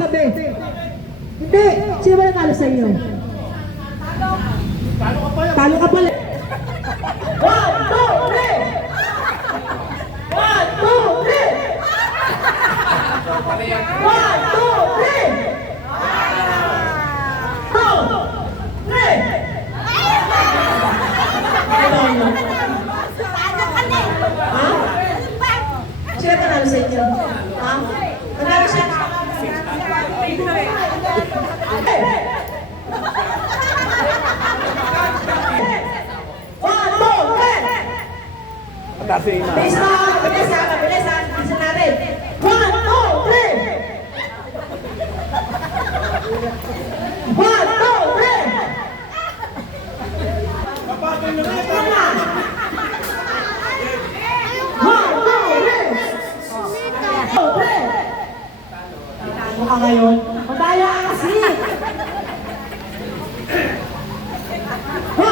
katabi. Hindi. Sino ba nanalo sa inyo? Talo ka pala. 1, 2, 3! 1, 2, 3! 1, 2, 3! Sino panalo sa inyo? Ha? Panalo siya? Kasi na. Bilis na! Bilis na! Bilis na! Bilis natin! 1, 2, 3! 1, 2, 3! Mukha ngayon. Madaya kasi!